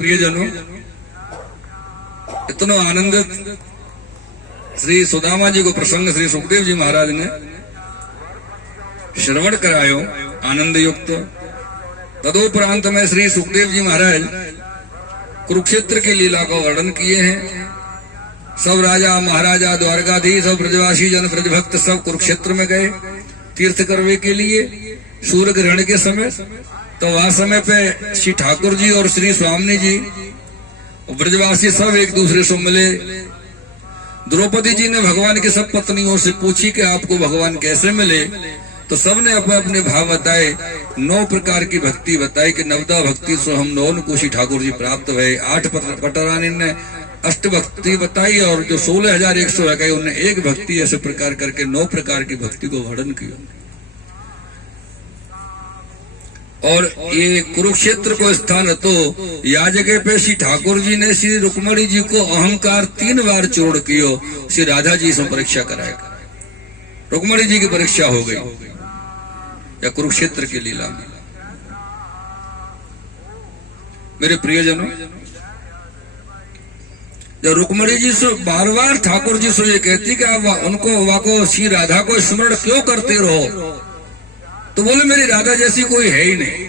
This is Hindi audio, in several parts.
प्रियजनों, इतना आनंदित श्री सुदामा जी को प्रसंग श्री सुखदेव जी महाराज ने श्रवण करायो आनंद युक्त। तदोपरांत में श्री सुखदेव जी महाराज कुरुक्षेत्र की लीला का वर्णन किए हैं। सब राजा महाराजा द्वारकाधीश सब ब्रजवासी जन ब्रजभक्त सब कुरुक्षेत्र में गए तीर्थ करने के लिए सूर्य ग्रहण के समय। तो वह समय पे श्री ठाकुर जी और श्री स्वामी जी ब्रजवासी सब एक दूसरे से मिले। द्रौपदी जी ने भगवान की सब पत्नियों से पूछी कि आपको भगवान कैसे मिले, तो सबने अपने अपने भाव बताए। 9 प्रकार की भक्ति बताई कि नवदा भक्ति सो हम 9 को श्री ठाकुर जी प्राप्त हुए। 8 पटरानी ने अष्ट भक्ति बताई और जो 16,100 है गई उन्हें एक भक्ति ऐसे प्रकार करके 9 प्रकार की भक्ति को वर्णन किया। और ये कुरुक्षेत्र को स्थान तो या जगह पे श्री ठाकुर जी ने श्री रुक्मणी जी को अहंकार 3 बार चोड़ कियो। श्री राधा जी से परीक्षा कराएगा, रुक्मणी जी की परीक्षा हो गई या कुरुक्षेत्र की लीला में। मेरे प्रियजनों, जब रुक्मणी जी से बार बार ठाकुर जी से ये कहती कि आप उनको वाको श्री राधा को स्मरण क्यों करते रहो, तो बोले मेरी राधा जैसी कोई है ही नहीं।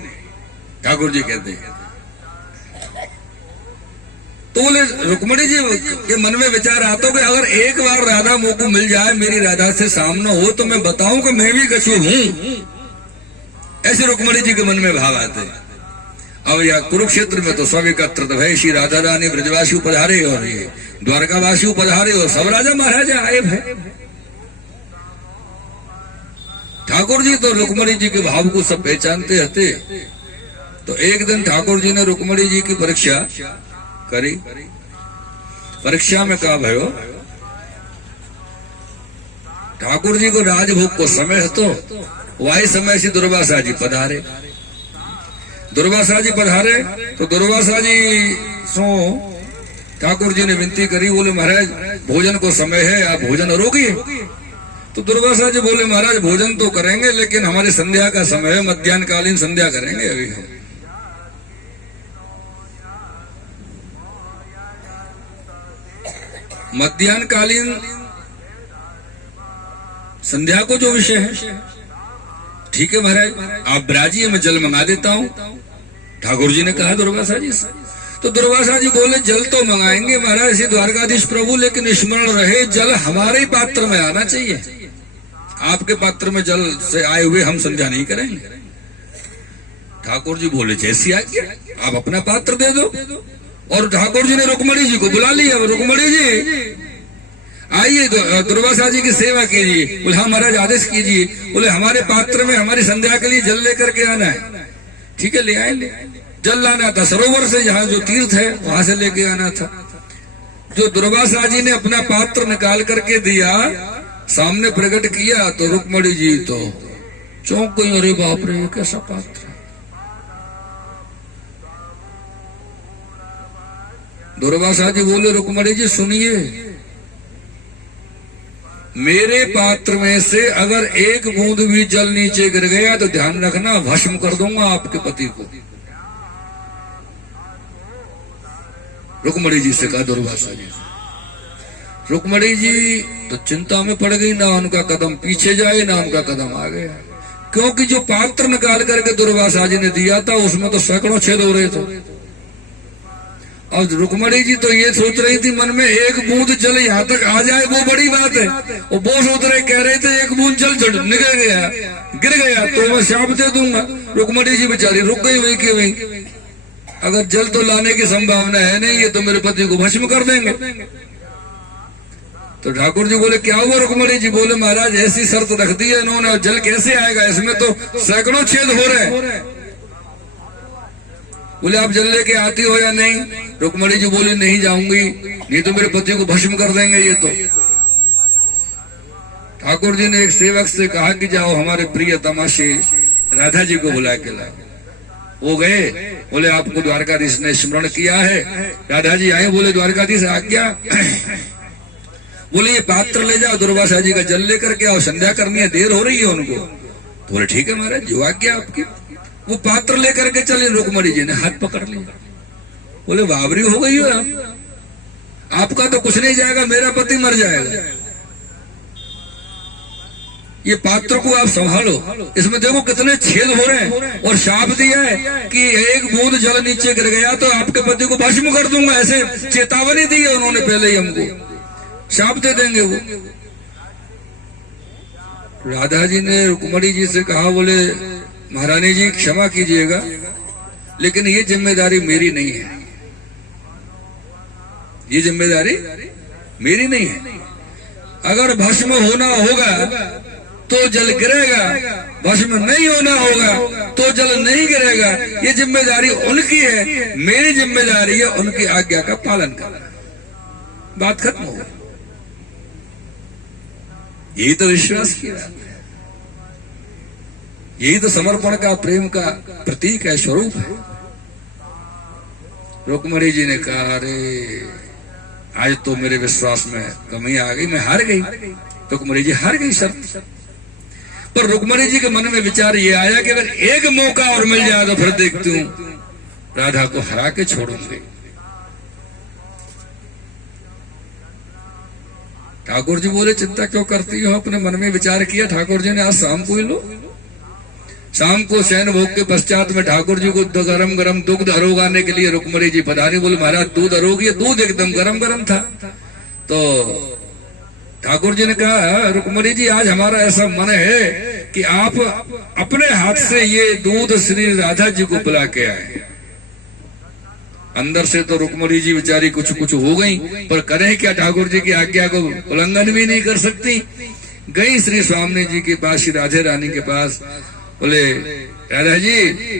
ठाकुर जी कहते हैं तो बोले रुक्मणी जी के मन में विचार आता कि अगर एक बार राधा मुझ को मिल जाए, मेरी राधा से सामना हो, तो मैं बताऊं कि मैं भी कछु हूं। ऐसे रुक्मणी जी के मन में भाव आते। अब यह कुरुक्षेत्र में तो सब एकत्रित है। श्री राधा रानी ब्रजवासी पधारे और ये द्वारकावासी पधारे और सब राजा महाराजा आए है। ठाकुर जी तो रुक्मणी जी के भाव को सब पहचानते हते। तो एक दिन ठाकुर जी ने रुक्मणी जी की परीक्षा करी। परीक्षा में कहा भयो ठाकुर जी को राजभोग को समय है, तो वही समय से दुर्वासा जी पधारे। दुर्वासा जी पधारे तो दुर्वासा जी सो ठाकुर जी ने विनती करी। बोले महाराज भोजन को समय है, आप भोजन रोकिए। तो दुर्वासा जी बोले महाराज भोजन तो करेंगे, लेकिन हमारी संध्या का समय है, मध्याह्न कालीन संध्या करेंगे अभी हम। मध्याह्न कालीन संध्या को जो विषय है, ठीक है महाराज आप ब्राजिए, मैं जल मंगा देता हूं। ठाकुर जी ने कहा दुर्वासा जी से। तो दुर्वासा जी बोले जल तो मंगाएंगे महाराज श्री द्वारकाधीश प्रभु, लेकिन स्मरण रहे जल हमारे ही पात्र में आना चाहिए। आपके पात्र में जल से आए हुए हम संध्या नहीं करेंगे। ठाकुर जी बोले जैसी आज्ञा, आप अपना पात्र दे दो। और ठाकुर जी ने रुक्मणी जी को बुला लिया। रुक्मणी जी आइए दुर्वासा जी की सेवा कीजिए। बोले हाँ महाराज आदेश कीजिए। बोले हमारे पात्र में हमारी संध्या के लिए जल लेकर के आना है। ठीक है ले आए। जल लाना था सरोवर से, जहाँ जो तीर्थ है वहां से लेके आना था। जो दुर्वासा जी ने अपना पात्र निकाल करके दिया, सामने प्रकट किया, तो रुक्मणी जी तो चौंक गई। अरे बाप रे कैसा पात्र। दुर्वासा जी बोले रुक्मणी जी सुनिए, मेरे पात्र में से अगर एक बूंद भी जल नीचे गिर गया तो ध्यान रखना भस्म कर दूंगा आपके पति को। रुक्मणी जी से कहा दुर्वासा जी। रुक्मणी जी तो चिंता में पड़ गई, ना उनका कदम पीछे जाए ना उनका कदम आगे, क्योंकि जो पात्र निकाल करके दुर्वासा जी ने दिया था उसमें तो सैकड़ों छेद हो रहे थे। और रुक्मणी जी तो ये सोच रही थी मन में एक बूंद जल यहाँ तक आ जाए वो बड़ी बात है। और वो सोच रहे कह रहे थे एक बूंद जल निकल गया गिर गया तो मैं शाप दे दूंगा। रुक्मणी जी बेचारी रुक गई वही की वही। अगर जल तो लाने की संभावना है नहीं, ये तो मेरे पति को भस्म कर देंगे। तो ठाकुर जी बोले क्या हुआ रुक्मणी जी? बोले महाराज ऐसी शर्त रख दी है इन्होंने, जल कैसे आएगा, इसमें तो सैकड़ों छेद हो रहे हैं। बोले आप जल लेके आती हो या नहीं? रुक्मणी जी बोली नहीं जाऊंगी, नहीं तो मेरे पति को भस्म कर देंगे ये तो। ठाकुर जी ने एक सेवक से कहा कि जाओ हमारे प्रिय तमाशे राधा जी को बुला के लाओ। वो गए, बोले आपको द्वारकाधीश ने स्मरण किया है। राधा जी आए, बोले द्वारकाधीश आज्ञा। बोले ये पात्र ले जाओ, दुर्वासा जी का जल लेकर के आओ, संध्या करनी है, देर हो रही है उनको। तो बोले ठीक है महाराज जो आज्ञा आपकी। वो पात्र लेकर के चले, रुक्मणी जी ने हाथ पकड़ लिया। बोले बाबरी हो गई हो आप, आपका तो कुछ नहीं जाएगा, मेरा पति मर जाएगा। ये पात्र को आप संभालो, इसमें देखो कितने छेद हो रहे हैं, और शाप दिया है कि एक बूंद जल नीचे गिर गया तो आपके पति को भस्म कर दूंगा, ऐसे चेतावनी दी है उन्होंने पहले ही, हमको शाप दे देंगे वो। राधा जी ने रुक्मणी जी से कहा, बोले महारानी जी क्षमा कीजिएगा, लेकिन ये जिम्मेदारी मेरी नहीं है, ये जिम्मेदारी मेरी नहीं है। अगर भस्म होना होगा तो जल गिरेगा, भस्म नहीं होना होगा तो जल नहीं गिरेगा। ये जिम्मेदारी उनकी है, मेरी जिम्मेदारी है उनकी आज्ञा का पालन करना। बात खत्म हो गई। यही तो विश्वास की बात है, यही तो समर्पण का, प्रेम का प्रतीक है, स्वरूप है। रुक्मणी जी ने कहा, अरे आज तो मेरे विश्वास में कमी आ गई, मैं हार गई। रुक्मणी जी हार गई शर्त। पर रुक्मणी जी के मन में विचार ये आया कि अगर एक मौका और मिल जाए तो फिर देखती हूं राधा को हरा के छोड़ूंगी। ठाकुर जी बोले, चिंता क्यों करती हो, अपने मन में विचार किया। ठाकुर जी ने आज शाम को ही लो। शाम को शयन भोग के पश्चात में ठाकुर जी को गरम गरम दूध अरोगाने के लिए रुक्मणी जी पधारी। बोले महाराज दूध अरोगिए। दूध एकदम गरम गरम था। तो ठाकुर जी ने कहा, रुक्मणी जी आज हमारा ऐसा मन है कि आप अपने हाथ से ये दूध श्री राधा जी को पिला के आए। अंदर से तो रुक्मणी जी बेचारी कुछ कुछ हो गई, पर करें क्या, ठाकुर जी की आज्ञा को उल्लंघन भी नहीं कर सकती। गई श्री स्वामी जी के पास, श्री राधे रानी के पास। बोले राधा जी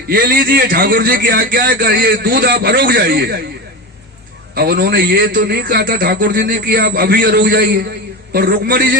ये लीजिए, ठाकुर जी की आज्ञा है, ये दूध आप अरोग जाइए। अब उन्होंने ये तो नहीं कहा था ठाकुर जी ने कि आप अभी अरोग जाइए, पर रुक्मणी जी